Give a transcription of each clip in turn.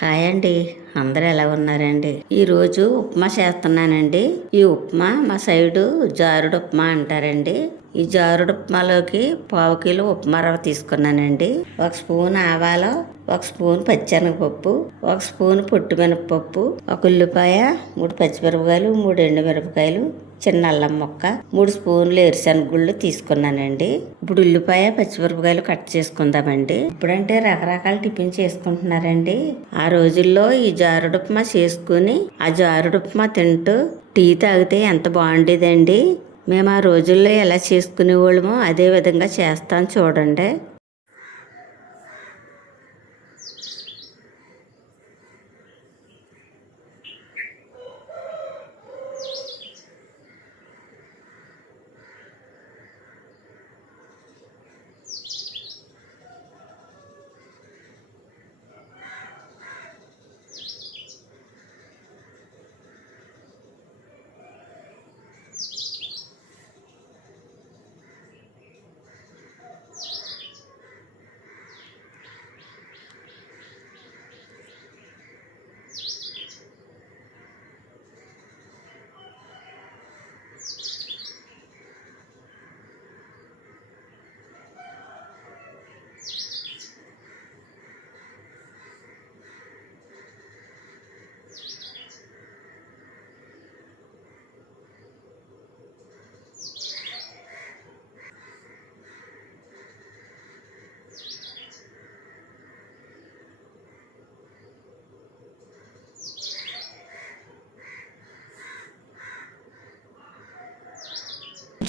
Hi అండి. అందరూ ఎలా ఉన్నారండి? ఈరోజు ఉప్మా చేస్తున్నానండి. ఈ ఉప్మా మా సైడు జారుడు ఉప్మా అంటారండి. ఈ జారుడు ఉప్మాలోకి పావు కిలో ఉప్మా రవ్వ తీసుకున్నానండి. 1 స్పూన్ ఆవాలు, 1 స్పూన్ పచ్చెనగపప్పు, 1 స్పూన్ పొట్టు మినపప్పు, 1 ఉల్లిపాయ, 3 పచ్చిమిరపకాయలు, 3 ఎండుమిరపకాయలు, చిన్న అల్లం ముక్క, 3 స్పూన్లు ఎరుశనగుళ్ళు తీసుకున్నానండి. ఇప్పుడు ఉల్లిపాయ పచ్చిమిరపకాయలు కట్ చేసుకుందామండి. ఇప్పుడంటే రకరకాల టిఫిన్ చేసుకుంటున్నారండి. ఆ రోజుల్లో ఈ జారుడుప్మా చేసుకుని ఆ జారుడుప్మా తింటూ టీ తాగితే ఎంత బాగుండేదండి. మేము ఆ రోజుల్లో ఎలా చేసుకునేవాళ్ళమో అదే విధంగా చేస్తాం చూడండి.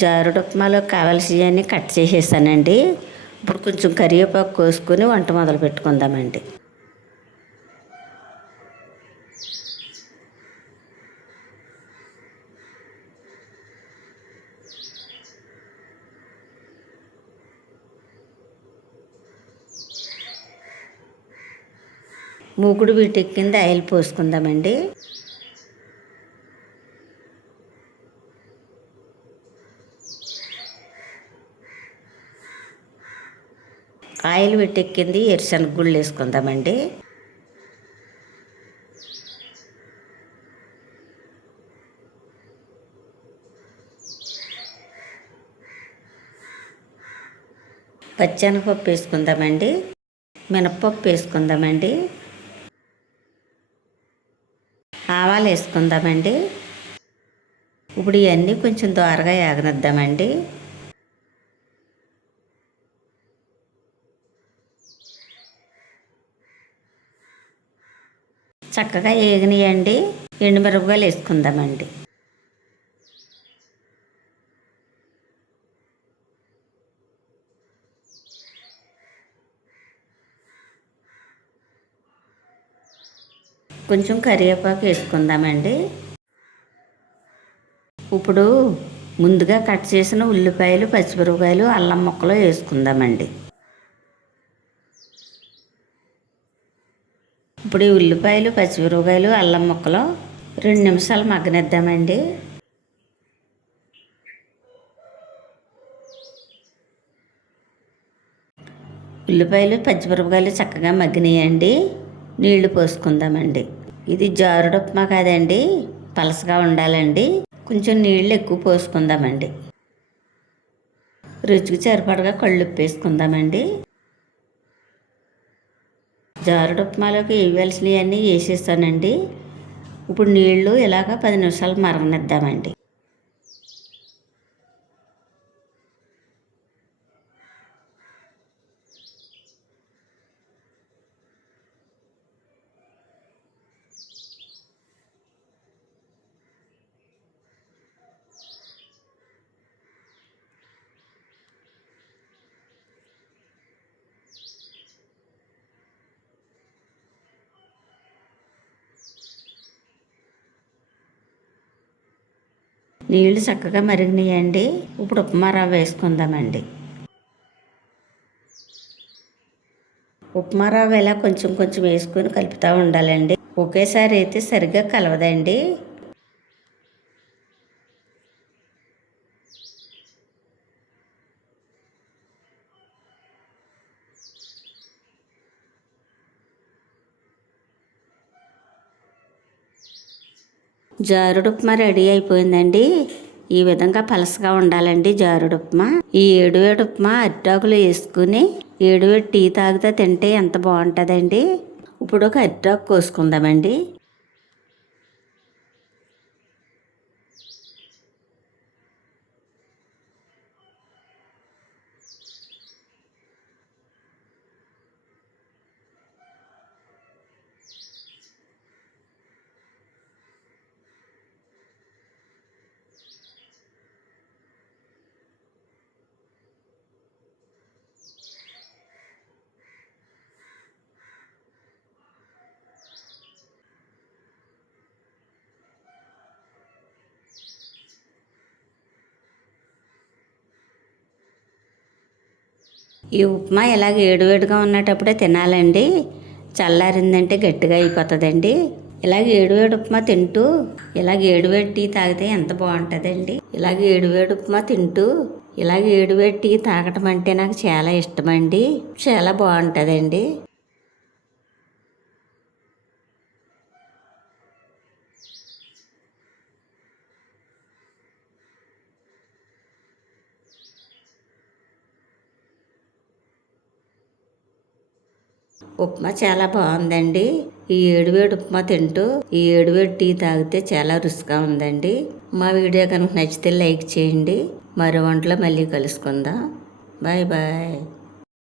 జారుడు ఉప్మాలో కావాల్సినవన్నీ కట్ చేసేసానండి. ఇప్పుడు కొంచెం కరివేపాకు కోసుకొని వంట మొదలు పెట్టుకుందామండి. మూకుడు వీటెక్కింది ఆయిల్ పోసుకుందామండి. ఆయిల్ వీటెక్కింది ఎరుశనగగుళ్ళు వేసుకుందామండి. పచ్చెనగపప్పు వేసుకుందామండి. మినప్పప్పు వేసుకుందామండి. ఆవాలు వేసుకుందామండి. ఇప్పుడు ఇవన్నీ కొంచెం దోరగా ఏగనిద్దామండి. చక్కగా ఏగనియండి. ఎండుమిరపకాయలు వేసుకుందామండి. కొంచెం కరివేపాకు వేసుకుందామండి. ఇప్పుడు ముందుగా కట్ చేసిన ఉల్లిపాయలు పచ్చిమిరపకాయలు అల్లం ముక్కలు వేసుకుందామండి. ఇప్పుడు ఈ ఉల్లిపాయలు పచ్చిమిరపకాయలు అల్లం ముక్కలు 2 నిమిషాలు మగ్గనిద్దామండి. ఉల్లిపాయలు పచ్చిమిరపకాయలు చక్కగా మగ్గినాయండి. నీళ్లు పోసుకుందామండి. ఇది జారుడు ఉప్మా కాదండి, పలసగా ఉండాలండి. కొంచెం నీళ్ళు ఎక్కువ పోసుకుందామండి. రుచికి సరిపడగా కళ్ళుప్పు వేసుకుందామండి. జారుడు ఉప్మాలోకి వేయవలసినవన్నీ వేసేస్తానండి. ఇప్పుడు నీళ్లు ఇలాగ 10 నిమిషాలు మరగనిద్దామండి. నీళ్లు చక్కగా మరిగినాయండి. ఇప్పుడు ఉప్మా రవ్వ వేసుకుందామండి. ఉప్మా రవ్వ ఇలా కొంచెం కొంచెం వేసుకొని కలుపుతూ ఉండాలండి. ఒకేసారి అయితే సరిగ్గా కలవదండి. జారుడు ఉప్మా రెడీ అయిపోయిందండి. ఈ విధంగా పలసగా ఉండాలండి జారుడు ఉప్మా. ఈ ఏడువేడి ఉప్మా అరిటాకులు వేసుకుని ఏడువేడి టీ తాగితే తింటే ఎంత బాగుంటుందండి. ఇప్పుడు ఒక అరిటాకు కోసుకుందామండి. ఈ ఉప్మా ఇలాగ ఏడువేడిగా ఉన్నటప్పుడే తినాలండి. చల్లారిందంటే గట్టిగా అయిపోతుందండి. ఇలాగ ఏడువేడి ఉప్మా తింటూ ఇలాగ ఏడువేడి టీ తాగితే ఎంత బాగుంటుందండి. ఇలాగ ఏడువేడి ఉప్మా తింటూ ఇలాగ ఏడువేడి టీ తాగటం అంటే నాకు చాలా ఇష్టమండి. చాలా బాగుంటుందండి. ఉప్మా చాలా బాగుందండి. ఈ ఏడువేడి ఉప్మా తింటూ ఈ ఏడువేడి టీ తాగితే చాలా రుచిగా ఉందండి. మా వీడియో కనుక నచ్చితే లైక్ చేయండి. మరో వంటలో మళ్ళీ కలుసుకుందాం. Bye bye.